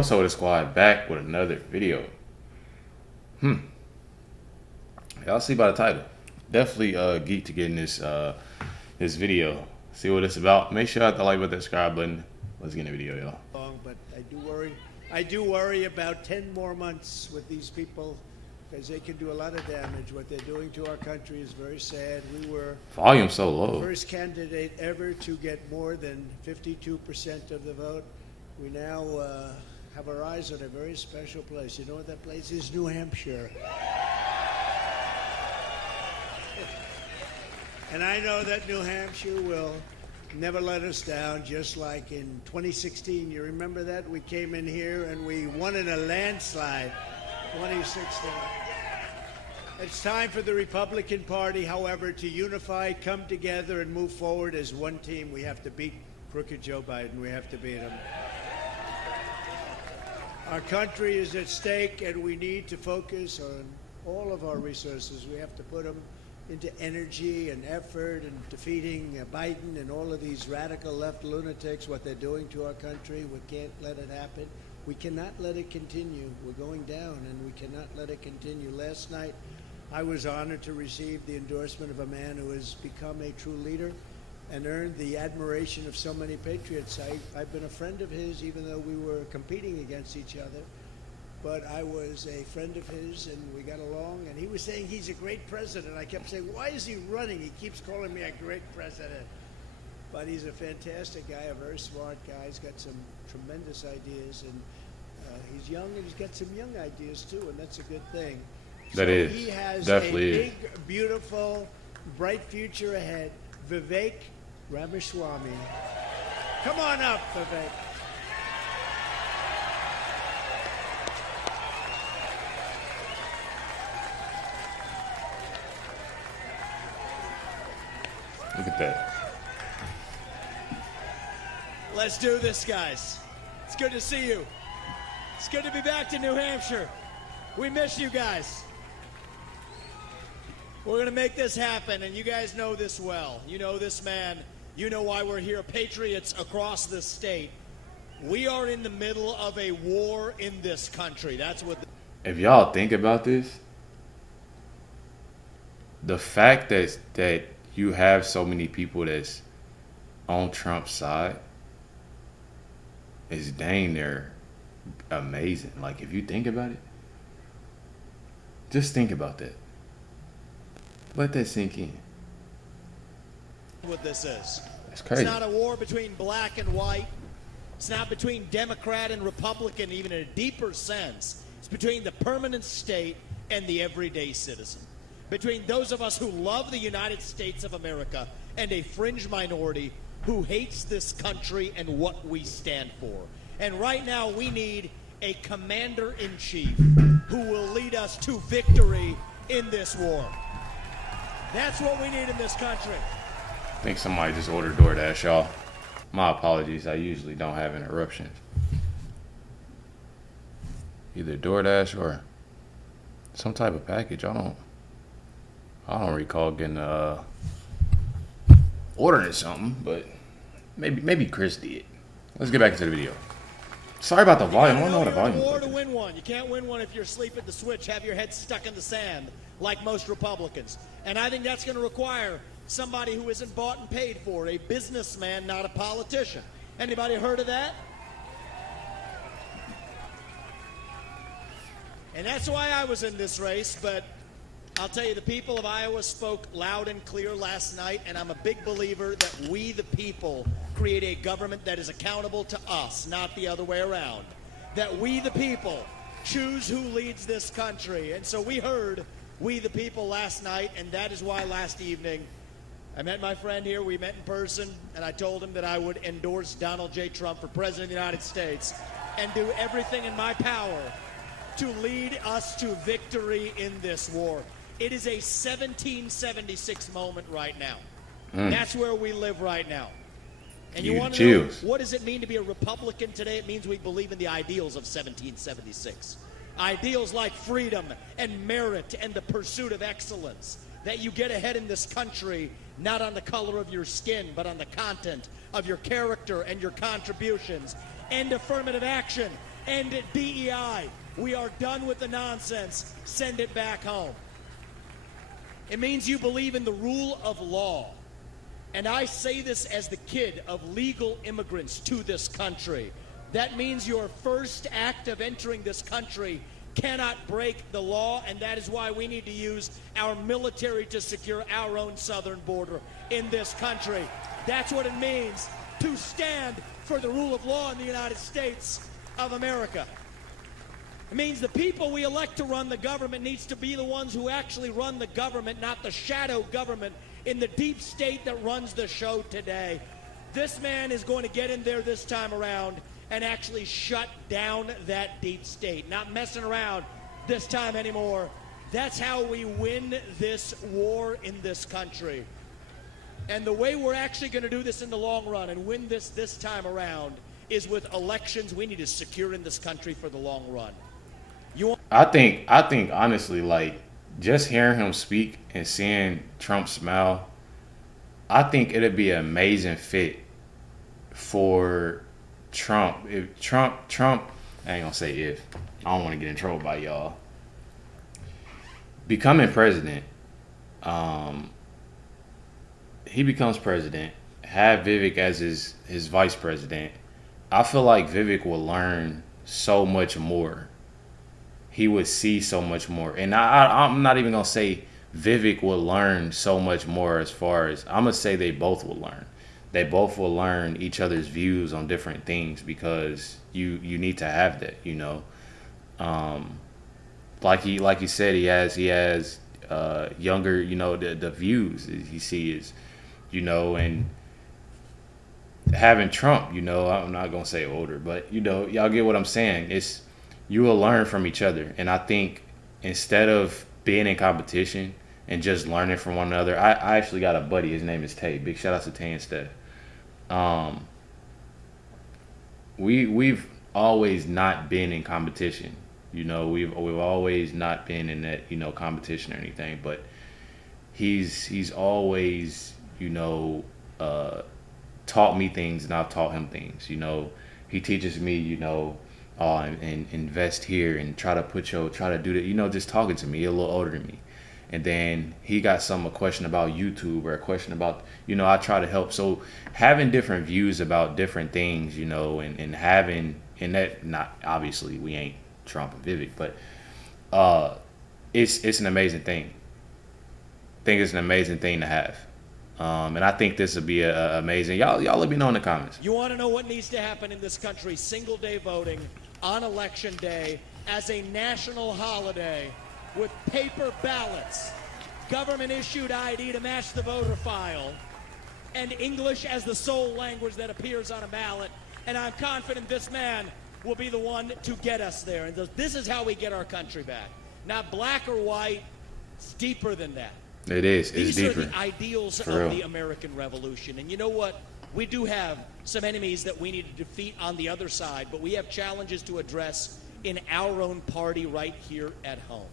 Voiceover Squad back with another video. Y'all see by the title. Definitely geeked to getting this this video. See what it's about. Make sure you hit the like button, subscribe button. Let's get in the video, y'all. But I do worry about 10 more months with these people, because they can do a lot of damage. What they're doing to our country is very sad. We were Volume so low. the first candidate ever to get more than 52% of the vote. We now have our eyes on a very special place. You know what that place is? New Hampshire. And I know that New Hampshire will never let us down, just like in 2016. You remember that? We came in here and we won in a landslide. 2016. It's time for the Republican Party, however, to unify, come together, and move forward as one team. We have to beat crooked Joe Biden. We have to beat him. Our country is at stake, and we need to focus on all of our resources. We have to put them into energy and effort and defeating Biden and all of these radical left lunatics, what they're doing to our country. We can't let it happen. We cannot let it continue. We're going down, and we cannot let it continue. Last night, I was honored to receive the endorsement of a man who has become a true leader and earned the admiration of so many patriots. I've been a friend of his, even though we were competing against each other. But I was a friend of his, and we got along, and he was saying he's a great president. I kept saying, why is he running? He keeps calling me a great president. But he's a fantastic guy, a very smart guy. He's got some tremendous ideas, and he's young, and he's got some young ideas, too, and that's a good thing. He has definitely a big, beautiful, bright future ahead. Vivek Ramaswamy. Come on up, Vivek. Look at that. Let's do this, guys. It's good to see you. It's good to be back to New Hampshire. We miss you guys. We're going to make this happen, and you guys know this well. You know this man. You know why we're here. Patriots across this state. We are in the middle of a war in this country. That's what... If y'all think about this, the fact that you have so many people that's on Trump's side is dang near amazing. Like, if you think about it, just think about that. Let that sink in. What this is. It's crazy. It's not a war between black and white. It's not between Democrat and Republican, even in a deeper sense. It's between the permanent state and the everyday citizen. Between those of us who love the United States of America and a fringe minority who hates this country and what we stand for. And right now we need a commander-in-chief who will lead us to victory in this war. That's what we need in this country. I think somebody just ordered DoorDash, y'all. My apologies. I usually don't have interruptions. Either DoorDash or some type of package. I don't recall getting ordering something, but maybe Chris did. Let's get back into the video. Sorry about the volume. I don't know what the volume is. War to win one. You can't win one if you're asleep at the switch, have your head stuck in the sand like most Republicans. And I think that's going to require somebody who isn't bought and paid for, a businessman, not a politician. Anybody heard of that? And that's why I was in this race, but I'll tell you, the people of Iowa spoke loud and clear last night, and I'm a big believer that we, the people, create a government that is accountable to us, not the other way around. That we, the people, choose who leads this country. And so we heard we, the people, last night, and that is why last evening I met my friend here. We met in person, and I told him that I would endorse Donald J. Trump for President of the United States and do everything in my power to lead us to victory in this war. It is a 1776 moment right now. That's where we live right now. And you want to know, what does it mean to be a Republican today? It means we believe in the ideals of 1776. Ideals like freedom and merit and the pursuit of excellence. That you get ahead in this country, not on the color of your skin, but on the content of your character and your contributions. And affirmative action. End DEI. We are done with the nonsense. Send it back home. It means you believe in the rule of law. And I say this as the kid of legal immigrants to this country. That means your first act of entering this country cannot break the law, and that is why we need to use our military to secure our own southern border in this country. That's what it means to stand for the rule of law in the United States of America. It means the people we elect to run the government needs to be the ones who actually run the government, not the shadow government in the deep state that runs the show today. This man is going to get in there this time around and actually shut down that deep state. Not messing around this time anymore. That's how we win this war in this country. And the way we're actually going to do this in the long run and win this time around is with elections we need to secure in this country for the long run. I think honestly, like, just hearing him speak and seeing Trump smile, I think it'd be an amazing fit for Trump. If Trump, I ain't gonna say if. I don't want to get in trouble by y'all. Becoming president, he becomes president, have Vivek as his vice president. I feel like Vivek will learn so much more. He would see so much more. And I'm not even going to say Vivek will learn so much more as far as, I'm going to say they both will learn. They both will learn each other's views on different things because you need to have that, you know. Like he said, he has younger, you know, the views he sees, you know, and having Trump, you know, I'm not going to say older, but, you know, y'all get what I'm saying. You will learn from each other. And I think instead of being in competition and just learning from one another, I actually got a buddy. His name is Tay. Big shout out to Tay and Steph. We've always not been in competition. You know, we've always not been in that, you know, competition or anything. But he's always, you know, taught me things and I've taught him things. You know, he teaches me, you know, and invest here and try to do that, you know, just talking to me. He's a little older than me. And then he got a question about YouTube or a question about, you know, I try to help. So having different views about different things, you know, and having, and that, not obviously we ain't Trump and Vivek, but it's an amazing thing. I think it's an amazing thing to have. And I think this would be amazing. Y'all let me know in the comments. You want to know what needs to happen in this country? Single day voting on election day as a national holiday with paper ballots, government issued ID to match the voter file, and English as the sole language that appears on a ballot. And I'm confident this man will be the one to get us there. And this is how we get our country back. Not black or white. It's deeper than that. It is. It's deeper. These are the ideals of the American Revolution. And you know what? We do have some enemies that we need to defeat on the other side, but we have challenges to address in our own party right here at home.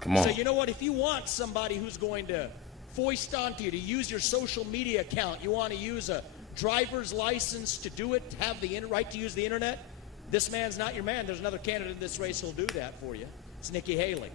Come on. So you know what? If you want somebody who's going to foist onto you to use your social media account, you want to use a driver's license to do it, have the right to use the internet, this man's not your man. There's another candidate in this race who'll do that for you. It's Nikki Haley.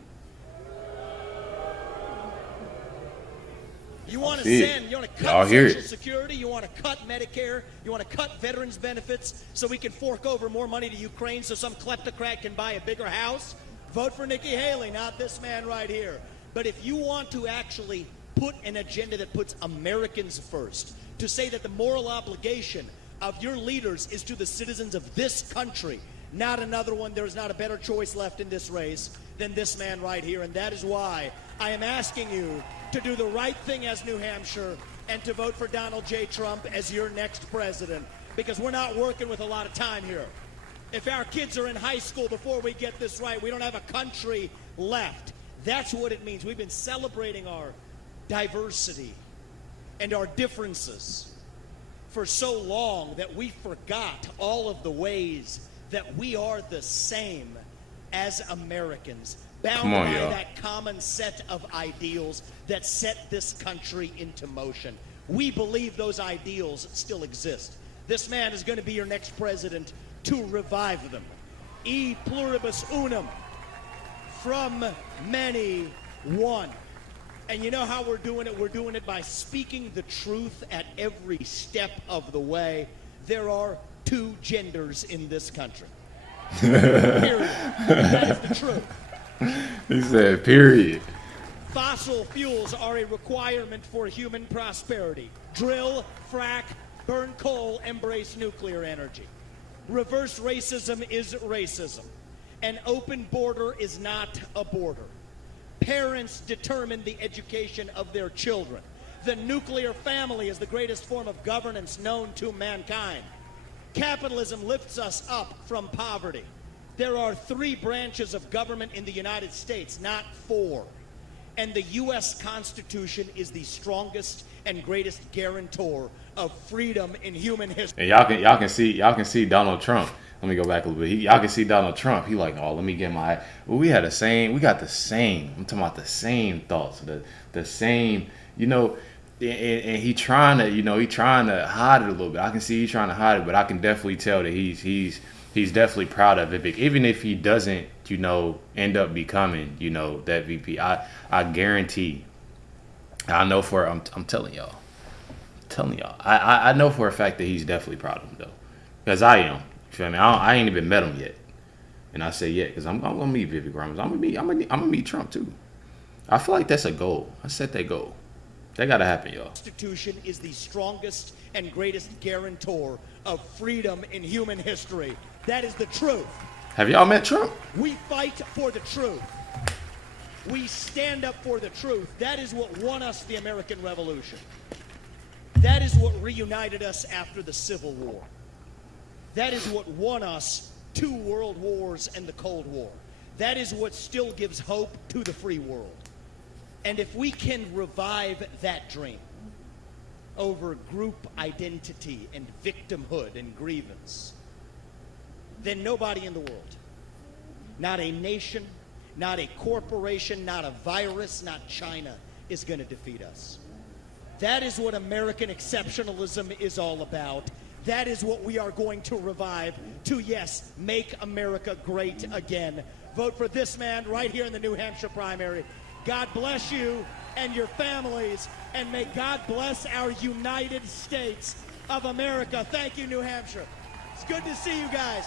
You want to send, you want to cut Social Security, you want to cut Medicare, you want to cut veterans benefits so we can fork over more money to Ukraine so some kleptocrat can buy a bigger house? Vote for Nikki Haley, not this man right here. But if you want to actually put an agenda that puts Americans first, to say that the moral obligation of your leaders is to the citizens of this country, not another one, there is not a better choice left in this race than this man right here. And that is why I am asking you to do the right thing as New Hampshire and to vote for Donald J. Trump as your next president, because we're not working with a lot of time here. If our kids are in high school before we get this right, we don't have a country left. That's what it means. We've been celebrating our diversity and our differences for so long that we forgot all of the ways that we are the same as Americans, bound by that common set of ideals that set this country into motion. We believe those ideals still exist. This man is going to be your next president to revive them. E pluribus unum. From many, one. And you know how we're doing it? We're doing it by speaking the truth at every step of the way. There are two genders in this country. Period. That is the truth. He said, period. Fossil fuels are a requirement for human prosperity. Drill, frack, burn coal, embrace nuclear energy. Reverse racism is racism. An open border is not a border. Parents determine the education of their children. The nuclear family is the greatest form of governance known to mankind. Capitalism lifts us up from poverty. There are 3 branches of government in the United States, not 4. And the U.S. Constitution is the strongest and greatest guarantor of freedom in human history. And y'all can see Donald Trump. Let me go back a little bit. Y'all can see Donald Trump. He like, oh, let me get my. Well, we got the same. I'm talking about the same thoughts, the same. You know, and he trying to hide it a little bit. I can see he's trying to hide it, but I can definitely tell that he's definitely proud of Vivek, even if he doesn't, end up becoming, that VP. I guarantee. I know I'm telling y'all. I know for a fact that he's definitely proud of him though, because I am. You feel me? I ain't even met him yet, and I say yet because I'm gonna meet Vivek Ramaswamy. I'm gonna meet Trump too. I feel like that's a goal. I set that goal. That gotta happen, y'all. Constitution is the strongest and greatest guarantor of freedom in human history. That is the truth. Have y'all met Trump? We fight for the truth. We stand up for the truth. That is what won us the American Revolution. That is what reunited us after the Civil War. That is what won us 2 world wars and the Cold War. That is what still gives hope to the free world. And if we can revive that dream over group identity and victimhood and grievance, then nobody in the world, not a nation, not a corporation, not a virus, not China, is going to defeat us. That is what American exceptionalism is all about. That is what we are going to revive to, yes, make America great again. Vote for this man right here in the New Hampshire primary. God bless you and your families, and may God bless our United States of America. Thank you, New Hampshire. It's good to see you guys.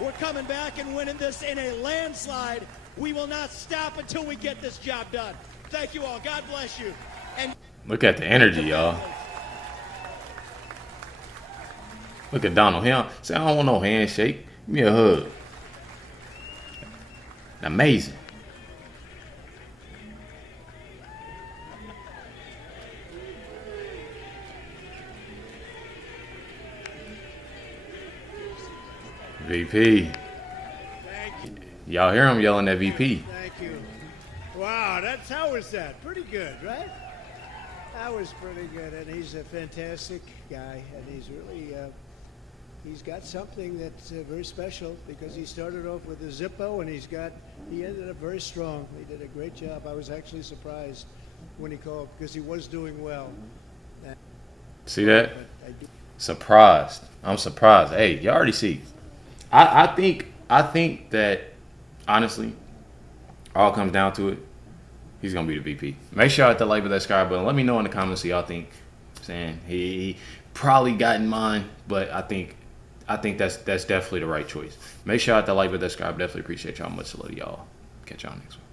We're coming back and winning this in a landslide. We will not stop until we get this job done. Thank you all. God bless you. And look at the energy, y'all. Look at Donald. He don't say, I don't want no handshake. Give me a hug. Amazing. VP. Thank you. Y'all hear him yelling at VP. Thank you. Wow, how was that? Pretty good, right? That was pretty good, and he's a fantastic guy, and he's really, he's got something that's very special because he started off with a Zippo, and he ended up very strong. He did a great job. I was actually surprised when he called because he was doing well. See that? Surprised. I'm surprised. Hey, you already see. I think that honestly, all comes down to it. He's gonna be the VP. Make sure y'all hit the like, but that subscribe button. Let me know in the comments what y'all think. Saying he probably got in mind, but I think that's definitely the right choice. Make sure y'all hit the like, but that subscribe. Definitely appreciate y'all much. Love y'all. Catch y'all next one.